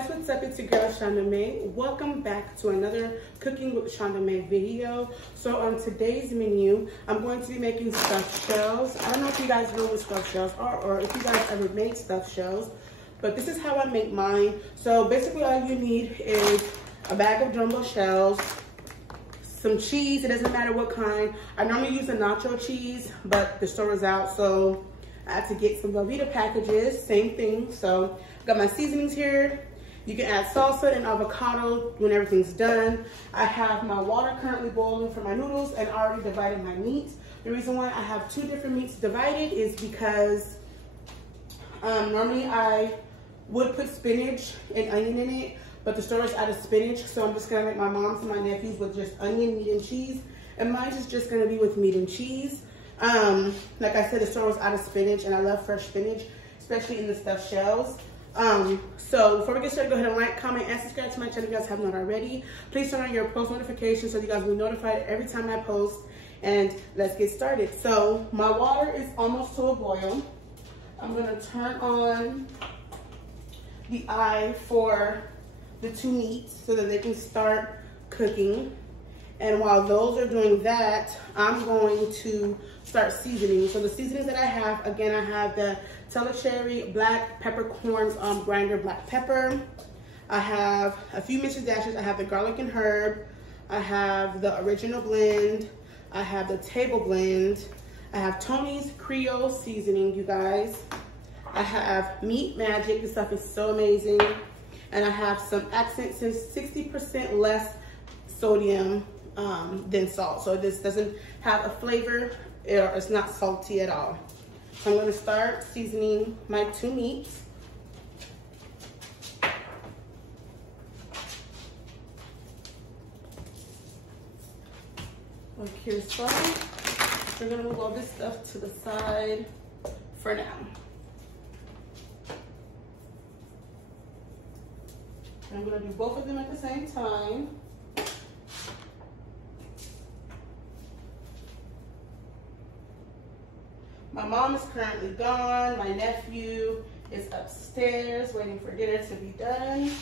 guys, what's up? It's your girl ShandaMay. Welcome back to another Cooking with ShandaMay video. So on today's menu, I'm going to be making stuffed shells. I don't know if you guys know what stuffed shells are or if you guys ever made stuffed shells, but this is how I make mine. So basically all you need is a bag of jumbo shells, some cheese, it doesn't matter what kind. I normally use a nacho cheese, but the store is out, so I had to get some Velveeta packages, same thing. So I've got my seasonings here. You can add salsa and avocado when everything's done. I have my water currently boiling for my noodles and I already divided my meats. The reason why I have two different meats divided is because normally I would put spinach and onion in it, but the store is out of spinach, so I'm just gonna make my mom's and my nephew's with just onion, meat, and cheese, and mine is just gonna be with meat and cheese. Like I said, the store was out of spinach, and I love fresh spinach, especially in the stuffed shells. So before we get started, go ahead and like, comment, and subscribe to my channel if you guys have not already. Please turn on your post notifications so you guys will be notified every time I post, and let's get started. So my water is almost to a boil. I'm gonna turn on the eye for the two meats so that they can start cooking. And while those are doing that, I'm going to start seasoning. So the seasonings that I have, again, I have the Telecherry black peppercorns grinder black pepper. I have a few mixture dashes. I have the garlic and herb. I have the original blend. I have the table blend. I have Tony's Creole seasoning, you guys. I have Meat Magic. This stuff is so amazing. And I have some accent, since 60% less sodium than salt. So this doesn't have a flavor, or it's not salty at all. So I'm gonna start seasoning my two meats. Like here's some. We're gonna move all this stuff to the side for now. I'm gonna do both of them at the same time. My mom is currently gone. My nephew is upstairs waiting for dinner to be done.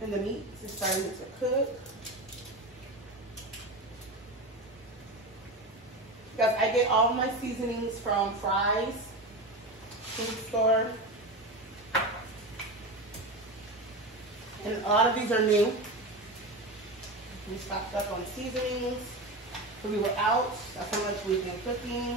And the meat is starting to cook. Guys, I get all my seasonings from Fry's food store. And a lot of these are new. We stocked up on seasonings. We were out. That's how much we've been cooking.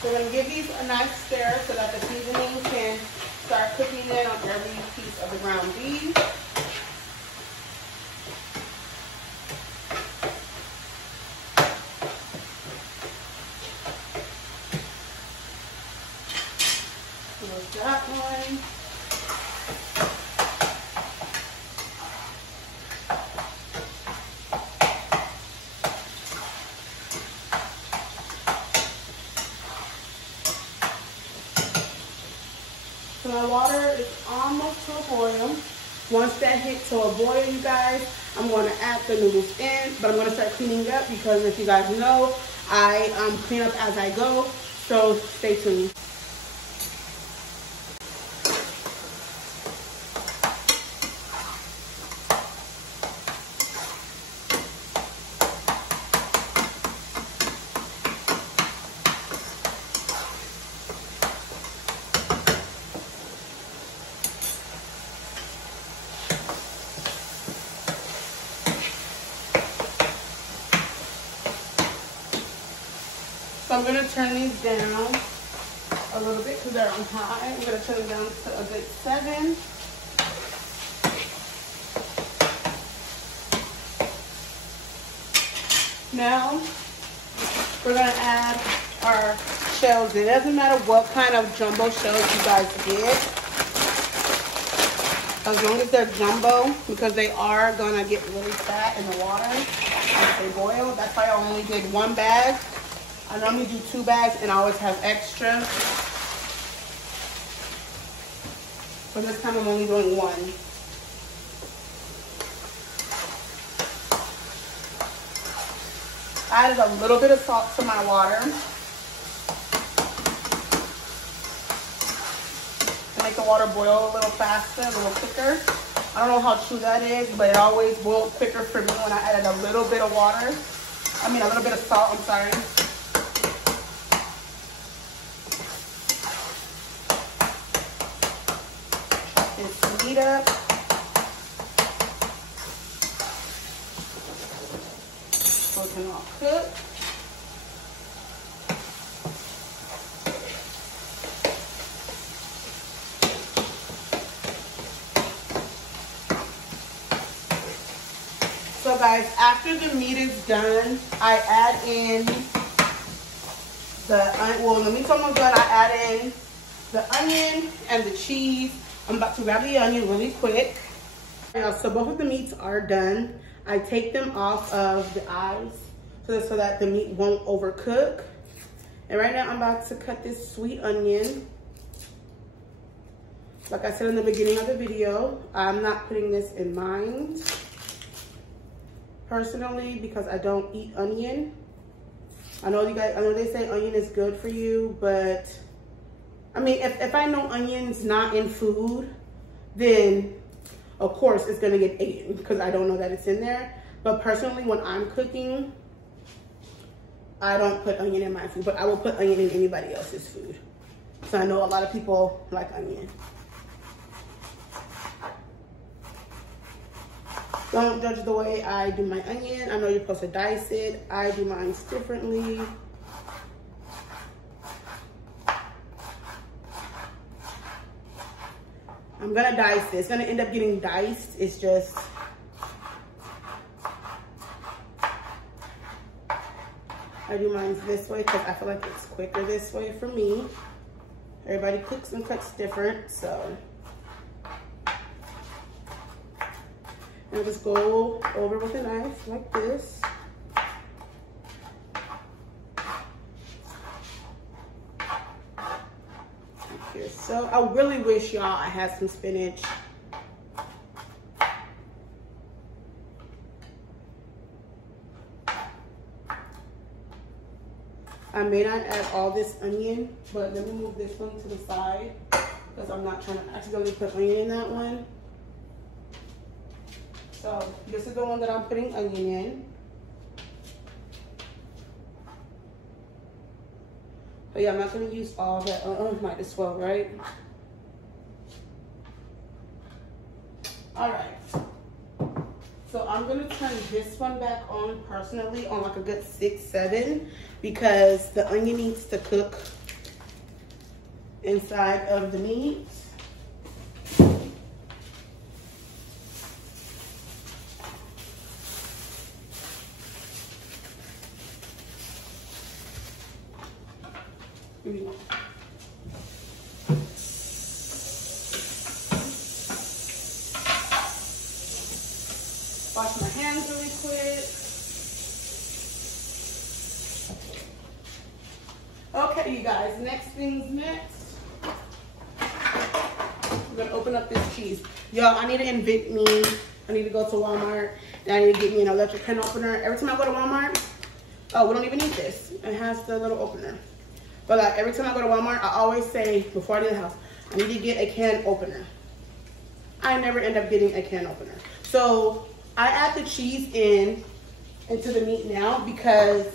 So we're going to give these a nice stir so that the seasoning can start cooking in on every piece of the ground beef. There's that one. So my water is almost to a boil. Once that hits to a boil, you guys, I'm going to add the noodles in, but I'm going to start cleaning up because, if you guys know, I clean up as I go, so stay tuned. I'm gonna turn these down a little bit because they're on high. I'm gonna turn them down to a good 7. Now, we're gonna add our shells. It doesn't matter what kind of jumbo shells you guys get, as long as they're jumbo, because they are gonna get really fat in the water as they boil. That's why I only did 1 bag. I normally do 2 bags and I always have extra. So this time I'm only doing 1. I added a little bit of salt to my water to make the water boil a little faster, a little quicker. I don't know how true that is, but it always boiled quicker for me when I added a little bit of water. I mean, a little bit of salt, I'm sorry. This meat up. So it can all cook. So guys, after the meat is done, I add in the meat's almost done. I add in the onion and the cheese. I'm about to grab the onion really quick. So both of the meats are done. I take them off of the eyes so that the meat won't overcook. And right now I'm about to cut this sweet onion. Like I said in the beginning of the video, I'm not putting this in mine personally because I don't eat onion. I know they say onion is good for you, but I mean, if I know onion's not in food, then of course it's gonna get eaten because I don't know that it's in there. But personally, when I'm cooking, I don't put onion in my food, but I will put onion in anybody else's food. So I know a lot of people like onion. Don't judge the way I do my onion. I know you're supposed to dice it. I do mine differently. I'm gonna dice it. It's gonna end up getting diced. It's just, I do mine this way because I feel like it's quicker this way for me. Everybody cooks and cuts different, so. And just go over with a knife like this. Here. So I really wish y'all I had some spinach. I may not add all this onion, but let me move this one to the side because I'm not trying to accidentally put onion in that one. So this is the one that I'm putting onion in. But yeah, I'm not gonna use all that. Might as well, right? All right. So I'm gonna turn this one back on personally on like a good 6, 7 because the onion needs to cook inside of the meat. Wash my hands really quick. Okay, you guys, next thing's next. I'm gonna open up this cheese. Y'all, I need to invent me. I need to go to Walmart and I need to get me an electric can opener. Every time I go to Walmart, oh, we don't even need this. It has the little opener. But like every time I go to Walmart, I always say, before I leave the house, I need to get a can opener. I never end up getting a can opener. So I add the cheese into the meat now because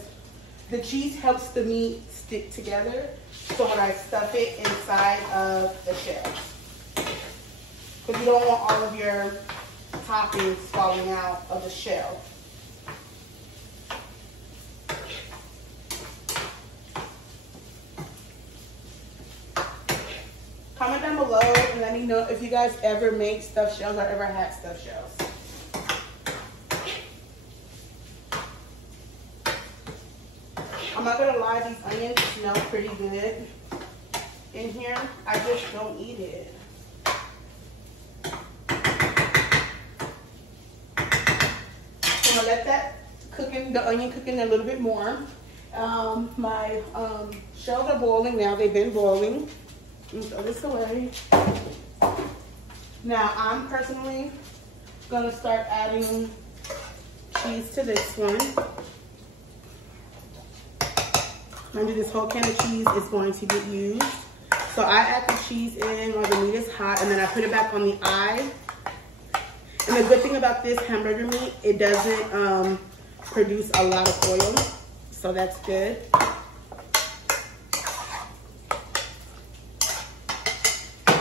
the cheese helps the meat stick together. So when I stuff it inside of the shells. Because you don't want all of your toppings falling out of the shell. Comment down below and let me know if you guys ever make stuffed shells or ever had stuffed shells. I'm not gonna lie, these onions smell pretty good in here. I just don't eat it. I'm gonna let that the onion cook in a little bit more. My shells are boiling now. They've been boiling. Let me throw this away. Now I'm personally gonna start adding cheese to this one. Remember, this whole can of cheese is going to get used. So I add the cheese in while the meat is hot, and then I put it back on the eye. And the good thing about this hamburger meat, it doesn't produce a lot of oil, so that's good.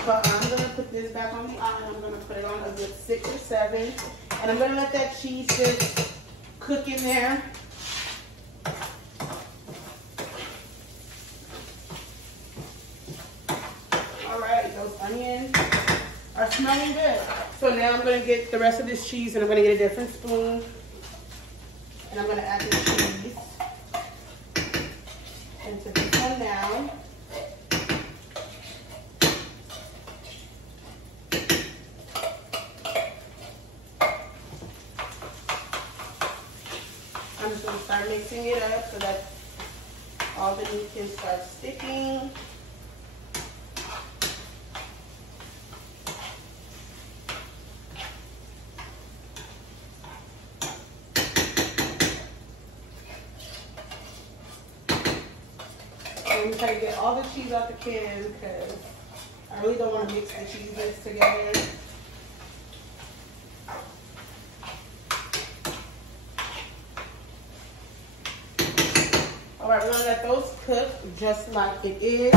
But I'm gonna put this back on the eye, and I'm gonna put it on a good 6 or 7, and I'm gonna let that cheese just cook in there. All right, those onions are smelling good. So now I'm gonna get the rest of this cheese, and I'm gonna get a different spoon, and I'm gonna add the cheese into this one now. I'm just gonna start mixing it up so that all the meat can start sticking. I'm gonna try to get all the cheese out the can because I really don't want to mix the cheeses together. All right, we're gonna let those cook just like it is,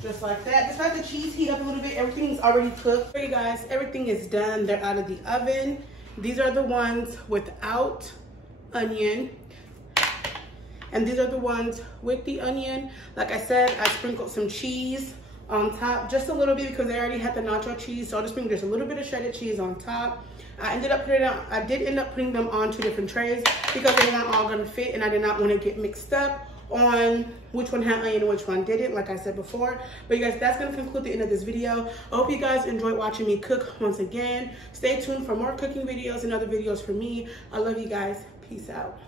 just like that. Just let the cheese heat up a little bit. Everything's already cooked. Okay, guys, everything is done. They're out of the oven. These are the ones without onion. And these are the ones with the onion. Like I said, I sprinkled some cheese on top, just a little bit because they already had the nacho cheese. So I'll just bring just a little bit of shredded cheese on top. I did end up putting them on 2 different trays because they weren't all gonna fit, and I did not want to get mixed up on which one had onion and which one didn't, like I said before. But you guys, that's gonna conclude the end of this video. I hope you guys enjoyed watching me cook once again. Stay tuned for more cooking videos and other videos from me. I love you guys. Peace out.